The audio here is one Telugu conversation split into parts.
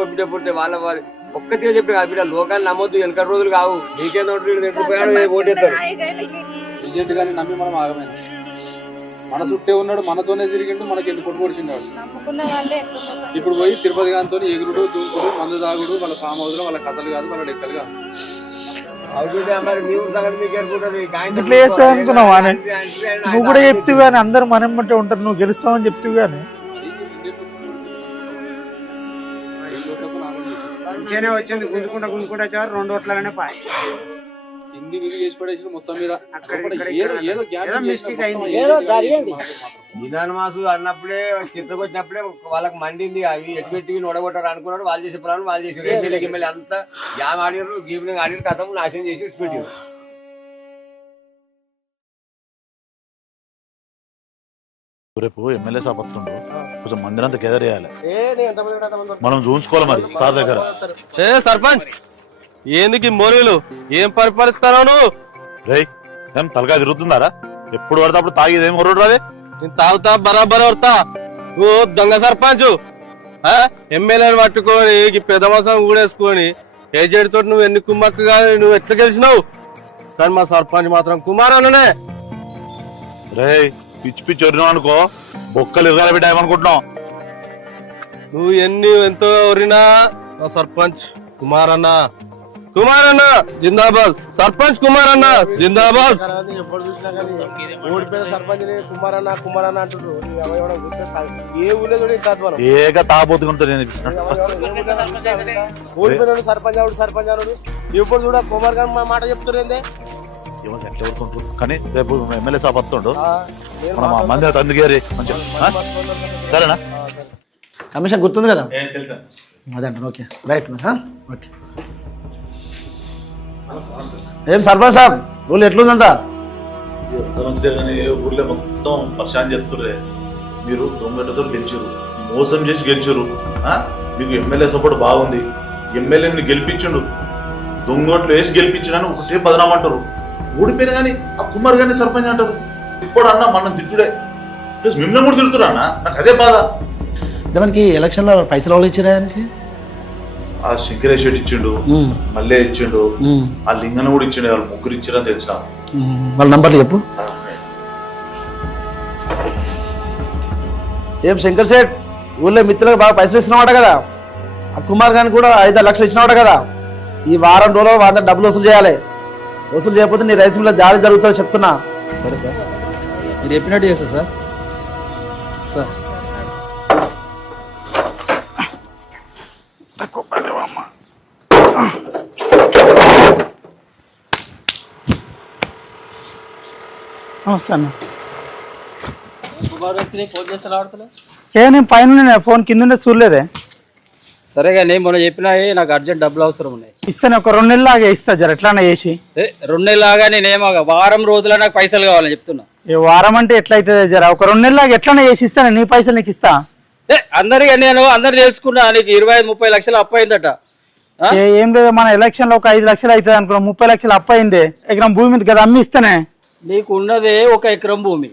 ఇంకో బిడ్డ పుడితే వాళ్ళ ఒక్కతిగా చెప్పి కాదు బిడ్డ లోకాన్ని నమ్మొద్దు వెనక రోజులు కావు నీకేందో ఓటేస్తారు ఏజెంట్ గాని నమ్మి మనం ఆగమైన మన చుట్టే ఉన్నాడు మనతోనే తిరిగిండు మనకి ఎందుకు కొట్టుకొడిచిండాడు ఇప్పుడు పోయి తిరుపతి గానితో ఎగురుడు దూకుడు మందు తాగుడు వాళ్ళ ఫామ్ హౌస్ లో వాళ్ళ కథలు కాదు వాళ్ళ లెక్కలు కాదు ఇట్లా చేస్తావు అనుకున్నావా నువ్వు కూడా చెప్తూ కానీ అందరు మనం బట్టే ఉంటారు నువ్వు గెలుస్తావని చెప్తూ కానీ మంచిగానే వచ్చింది గుంజుకుంటా వచ్చారు 2 ఓట్లనే పాయ్ హిందీ విధి చేసి పడేసి మొత్తం మీద నిదాన మాసు అన్నప్పుడే చిత్తకొచ్చినప్పుడే వాళ్ళకి మండింది అవి ఎటు పెట్టి నొడగొట్టారు అనుకున్నారు వాళ్ళు చేసే ప్రాణం వాళ్ళు చేసి రేసీలకి మళ్ళీ అంతా జామ్ ఆడినారు గీమింగ్ ఆడిన కథం నాశనం చేసి విడిచిపెట్టారు రేపు ఎమ్మెల్యే సభ వస్తుండు కొంచెం మందిరం అంతా గెదర్ చేయాలి మనం చూసుకోవాలి మరి సార్ దగ్గర సర్పంచ్ ఏందుకు మోరీలు ఏం పరిపాలిస్తావు నువ్వు రేయ్ ఏం తలగా తిరుగుతున్నారా ఎప్పుడు పడితే అప్పుడు తాగేది ఏం కొరడు రాదే నేను తాగుతా బరాబర్ వడతా నువ్వు దొంగ సర్పంచ్ ఎమ్మెల్యేని పట్టుకొని పెద్ద మాసం కూడేసుకొని ఏజెంట్ తోటి నువ్వు ఎన్ని కుమ్మక్కు కాదు నువ్వు ఎట్లా గెలిచినావు కానీ మా సర్పంచ్ మాత్రం కుమారనే రేయ్ పిచ్చి పిచ్చి వరినావు అనుకో బొక్కలు ఎరగాలి బిడ్డ ఏమనుకుంటున్నావు నువ్వు ఎంతో వరినా మా సర్పంచ్ కుమారన్న జిందాబాద్ సర్పంచ్ కుమారన్న జిందాబాద్ ఎప్పుడు చూసినా కానీ ఓడిపోయిన సర్పంచ్ కుమారన్న అంటున్నారు ఏ ఊళ్ళో కూడా ఏక తాబోతుకుంటా ఓడిపోయిన సర్పంచ్ అనుడు ఎప్పుడు చూడ కుమార్ గారు మాట చెప్తున్నారు ఎట్లా ఊరుకుంటారు కానీ రేపు ఎమ్మెల్యే సభ వస్తుండు మనం మందిరం అందుకే మంచిగా సరేనా కమిషన్ గుర్తుంది కదా అదే అంటాను ఓకే రైట్ ఓకే ఏం సర్పంచ్ సాబ్ ఊళ్ళో ఎట్లుందంతా ఊర్లో మొత్తం పరిశాన్ చెప్తుర్రే మీరు దొంగతో గెలిచారు మోసం చేసి గెలిచారు మీకు ఎమ్మెల్యే సపోర్ట్ బాగుంది ఎమ్మెల్యేని గెలిపించుండు దొంగోట్లు వేసి గెలిపించడని ఒకటే బదనాం అంటారు ఓడిపోయిన కానీ ఆ కుమార్ గారిని సర్పంచ్ అంటారు ఇప్పుడు అన్న మనం తిట్టుడే ప్లస్ మిమ్మల్ని కూడా తిడుతురా అన్న నాకు అదే బాధ మనకి ఎలక్షన్ లో పైసలు వాళ్ళు ఇచ్చారా ఆయనకి ఆ శంకరేష్ రెడ్డి ఇచ్చిండు మల్లె ఇచ్చిండు ఆ లింగన కూడా ఇచ్చిండు వాళ్ళు ముగ్గురు ఇచ్చారని తెలిసిన వాళ్ళ నంబర్లు చెప్పు ఏం శంకర్ సేట్ ఊళ్ళో మిత్రులకు బాగా పైసలు ఇస్తున్నావాట కదా ఆ కుమార్ గారిని కూడా 5 లక్షలు ఇచ్చినవాట కదా ఈ వారం రోజులు వాళ్ళ డబ్బులు వసూలు చేయాలి వసూలు చేయకపోతే నీ రైస్ మిల్లో దాడి జరుగుతుందో చెప్తున్నా సరే సార్ మీరు చెప్పినట్టు చేస్తా సార్ సార్ నమస్తే అన్న ఫోన్ చేస్తా రావట్లే నేను పైన ఫోన్ కింద చూడలేదే సరే కానీ మొన్న చెప్పినా నాకు అర్జెంట్ డబ్బులు అవసరం ఉన్నాయి ఇస్తాను ఒక 2 నెలలు లాగా ఇస్తా జర ఎట్లా చేసి 2 నెలలు లాగా నేనేమో వారం రోజుల నాకు పైసలు కావాలని చెప్తున్నా వారం అంటే ఎట్లయితే జర ఒక 2 నెలలు లాగా ఎట్లా చేసి ఇస్తాను నీ పైసలు నీకు ఇస్తా అందరికీ నేను తెలుసుకున్నా నీకు 25-30 లక్షలు అప్పు అయిందట ఏం లేదు మన ఎలక్షన్ లో ఒక 5 లక్షలు అవుతుంది అనుకున్నా 30 లక్షలు అప్పు అయింది ఎకరం భూమి మీద కదా అమ్మి ఇస్తానే నీకు ఉన్నదే 1 ఎకరం భూమి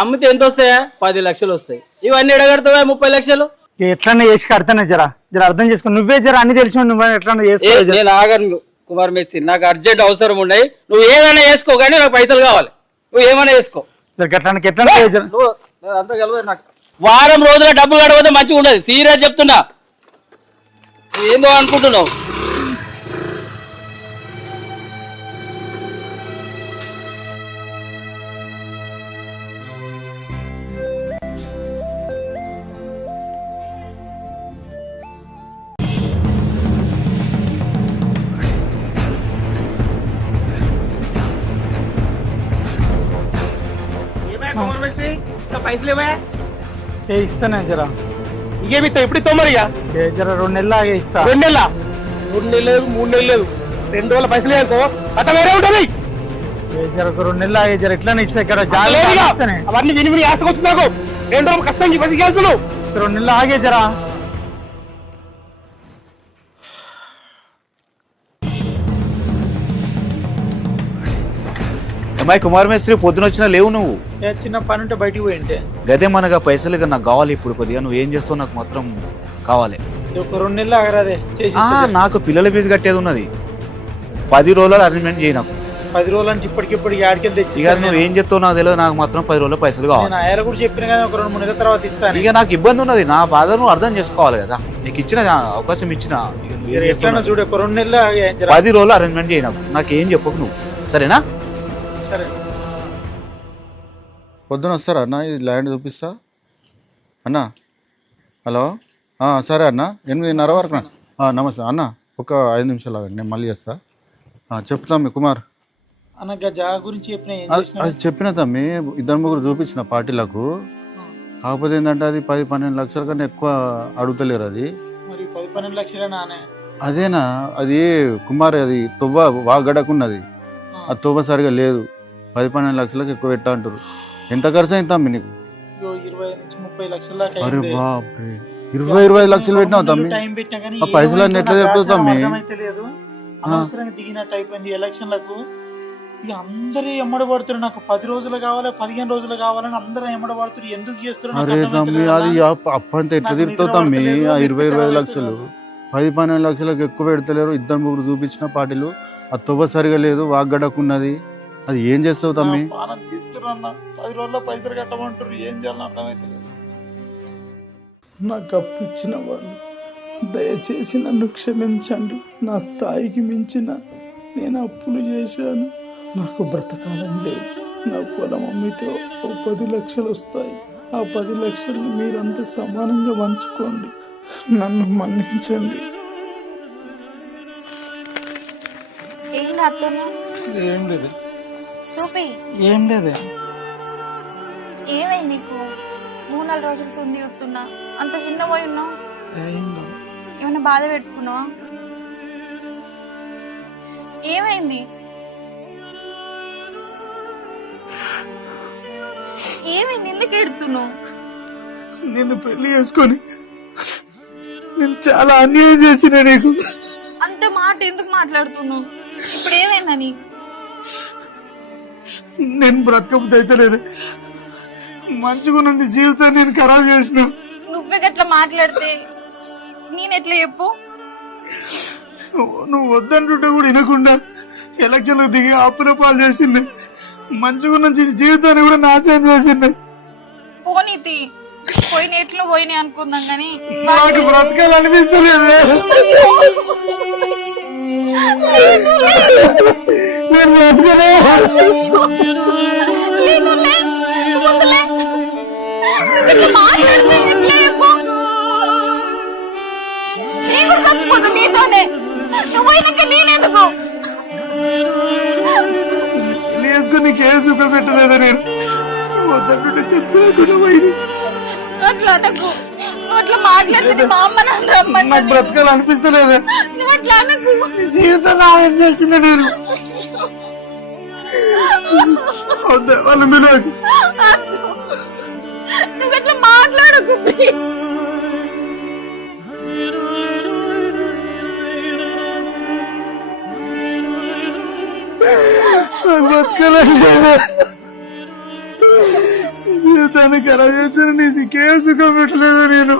అమ్మితే ఎంత వస్తాయా 10 లక్షలు వస్తాయి ఇవన్నీ ఎడగడతావా 30 లక్షలు ఎట్లన్నా చేసి కడతానే జర అర్థం చేసుకో నువ్వే జర అన్ని తెలిసి నువ్వు ఎట్లా చేసుకో నేను ఆగను కుమార్ మేస్త్రి నాకు అర్జెంట్ అవసరం ఉన్నాయి నువ్వు ఏదైనా వేసుకో కానీ నాకు పైసలు కావాలి నువ్వు ఏమైనా వేసుకో అంతా కలవదు నాకు వారం రోజుల డబ్బులు కడకపోతే మంచిగా ఉండదు సీరియస్ చెప్తున్నా ఏందో అనుకుంటున్నావు పైసలు ఇస్తానే జర ఇంకేమిస్తా ఇప్పుడు ఇస్తావు మరి జర 2 నెలలు లాగే ఇస్తా 2 నెలల 2 నెలలు లేదు 3 నెలలు లేదు 2 రోజుల పైసలు వేసుకో అట్లా వేరే ఉంటుంది జర ఒక 2 నెలలు లాగే జర ఎట్లా ఇస్తా ఇక్కడ అవన్నీ విని ఆశకొచ్చు నాకు 2 రోజులు కష్టం పైసలు చేస్తున్నావు 2 నెలలు ఆగే జరా అమ్మాయి కుమార్ మేస్త్రి పొద్దున వచ్చినా లేవు నువ్వు చిన్న పని ఉంటే బయటికి పోయింటే గదే మనగా పైసలు నాకు కావాలి ఇప్పుడు కొద్దిగా నువ్వు ఏం చేస్తావు నాకు మాత్రం కావాలి ఒక 2 నెలలు ఆగరాదే చేసి నాకు పిల్లల ఫీజు కట్టేది ఉన్నది. 10 రోజులు అరేంజ్మెంట్ చేయి నాకు. 10 రోజులు అంటే ఇప్పటికిప్పటికి ఆడికెళ్ళి తెచ్చి ఇక నువ్వు ఏం చెప్తావు నాకు తెలియదు. నాకు మాత్రం 10 రోజుల్లో పైసలు కావాలి. నేను ఆయన కూడా చెప్పిన కదా, ఒక 2-3 నెలల తర్వాత ఇస్తాను. ఇక నాకు ఇబ్బంది ఉన్నది. నా బాధ నువ్వు అర్థం చేసుకోవాలి కదా. నీకు ఇచ్చిన అవకాశం ఇచ్చిన ఎట్లా చూడు, ఒక 2 నెలలు 10 రోజులు అరేంజ్మెంట్ చేయి నాకు ఏం చెప్పకు నువ్వు, సరేనా? సరే. పొద్దున వస్తారా అన్న? ఇది ల్యాండ్ చూపిస్తా అన్న. హలో, సరే అన్న, 8:30 వరకు. నమస్తే అన్న, ఒక 5 నిమిషాలు ఆగండి, నేను మళ్ళీ చేస్తా. చెప్తాం మీ కుమార్ అన్న జాగా గురించి చెప్పిన. అది చెప్పిన తమ్మి, 2-3 చూపించిన పార్టీలకు. కాకపోతే ఏంటంటే అది 10-12 లక్షల కన్నా ఎక్కువ అడుగుతలేరు. అది మరి 10-12 లక్షలేనా? అదేనా? అది కుమార్, అది తొవ్వ వాగడకున్నది. ఆ తొవ్వ సరిగా లేదు. 10-12 లక్షలకు ఎక్కువ పెట్టా అంటారు. ఎంత ఖర్చు అయింది తమ్మి నీకు? 20 నుంచి 30 లక్షల దాకా. అరే బాప్రే, 20-25 లక్షలు పెట్టినావు తమ్మి. ఆ పైసలన్నీ ఎట్లా చెప్తావు తమ్మి? అనవసరంగా దిగినట్టు అయిపోయింది ఎలక్షన్లకు. ఇక అందరూ ఎమ్మడబడుతున్నారు. నాకు 10 రోజులు కావాలి, 15 రోజులు కావాలని అందరూ ఎమ్మడబడుతున్నారు. ఎందుకు చేస్తున్నారు? అరే తమ్మి, అది అప్పంతా ఎట్లా తిరుగుతావు తమ్మి? ఆ 20-25 లక్షలు 10-12 లక్షలకు ఎక్కువ పెడతలేరు. 2-3 చూపించిన పార్టీలు. ఆ తొవ్వ సరిగా లేదు, వాగ్గడకున్నది. అది ఏం చేస్తావు తమ్మి? 10 రోజుల్లో పైసలు కట్టమంటారు. ఏం చేయాలని అర్థమైతే లేదు. నాకు అప్పు ఇచ్చిన వాళ్ళు దయచేసి నన్ను క్షమించండి. నా స్థాయికి మించిన నేను అప్పులు చేశాను. నాకు బ్రతకాలని లేదు. నా పొలం అమ్మితే 10 లక్షలు వస్తాయి. ఆ 10 లక్షల్ని మీరంతా సమానంగా పంచుకోండి. నన్ను మన్నించండి. ఏం రాత్తాను? ఏం లేదు. ఏం లేదు. ఏమైంది నీకు? 3-4 రోజులు సుంది చెప్తున్నా, అంత చిన్న పోయి ఉన్నావు. ఏమైనా బాధ పెట్టుకున్నావా? ఏమైంది? ఎందుకు ఎడుతున్నావు? నిన్ను పెళ్లి చేసుకొని నేను చాలా అన్యాయం చేసిన నీకు. అంత మాట ఎందుకు మాట్లాడుతున్నావు? ఇప్పుడు ఏమైందని? నేను బ్రతకబుద్ధి అయితే లేదు. మంచిగా ఉన్న జీవితాన్ని నేను ఖరాబ్ చేసిన. నువ్వే గట్లా మాట్లాడితే నేనెట్లా చెప్పు? నువ్వు వద్దంటుంటే కూడా వినకుండా ఎలక్షన్లకు దిగి అప్పుల పాలు చేసింది. మంచిగా ఉన్న జీవితాన్ని కూడా నాశనం చేసింది. పోనీతి పోయిన ఎట్లు పోయినాయి అనుకుందాం కానీ నాకు బ్రతకాలనిపిస్తలేదు. నేను బ్రతకలే. వేసుకుని నీకే సుఖం పెట్టలేదా? నేను వద్దంటుంటే చెప్పలేకుండా పోయింది. అట్లా అనకు. నువ్వు అట్లా మాట్లాడితే మా అమ్మ నన్ను రమ్మని. నాకు బ్రతకాలనిపిస్తలేదు. నువ్వు అట్లా అనకు. జీవితం ఏం చేసిన నేను వద్దా వాళ్ళు పిలవకు. నువ్వు అట్లా మాట్లాడకు ప్లీజ్. జీవితాన్ని ఖరాబ్ చేసిన నీ సిక్కే సుఖం పెట్టలేదు. నేను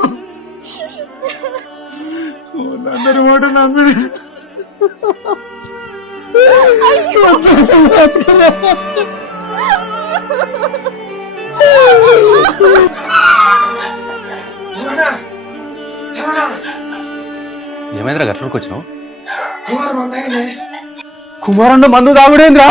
అందరి మాట నమ్మి ఏమైందిరా గట్లకి వచ్చినావు? కుమారన్న మందు తాగుడేంద్రా?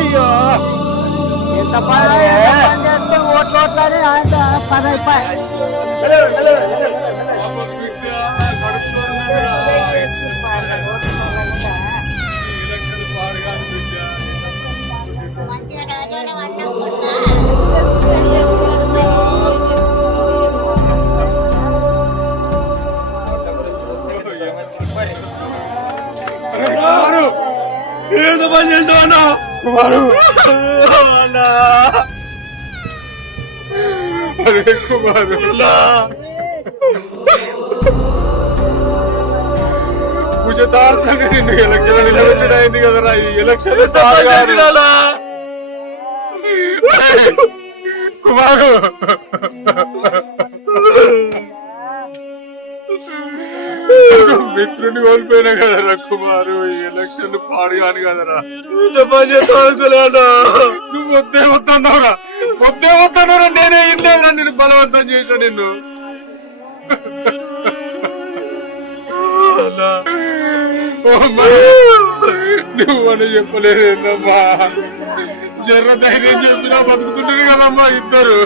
అయ్యో ఎంత పని చేసుకొని ఓట్లు పని అయిపోయి. ఏదో పని చేసావన్నా కుమారు? అన్నా అరే కుమారు, పూజ తపస్సు నిన్ను ఎలక్షన్ నిలబెట్టడం అయింది కదరా ఈ ఎలక్షన్ కుమారు మిత్రుని కోల్పోయినా కదరా కుమారు ఈ ఎలక్షన్ పాడు కాని కదరా అనుకోలేదా నువ్వు వద్దే వస్తున్నావురా నేనే ఇల్లేదురా నేను బలవంతం చేసా నిన్ను నువ్వు అని చెప్పలేదమ్మా జర్ర ధైర్యం చెప్పినా బతుకుతుంటారు కదమ్మా ఇద్దరు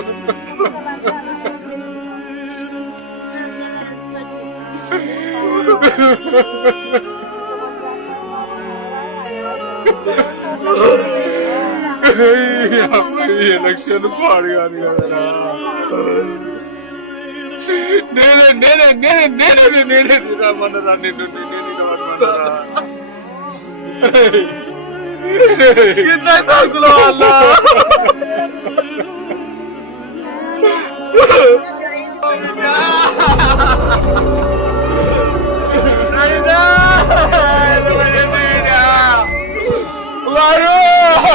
ఎలక్షన్ పాడు కాదు కదరా నేనే రమ్మన్నారా నిన్ను నేనే రమ్మన్నారా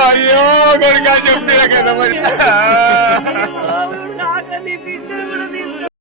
అయ్యో కొడుకా చెప్పినా కదా మరి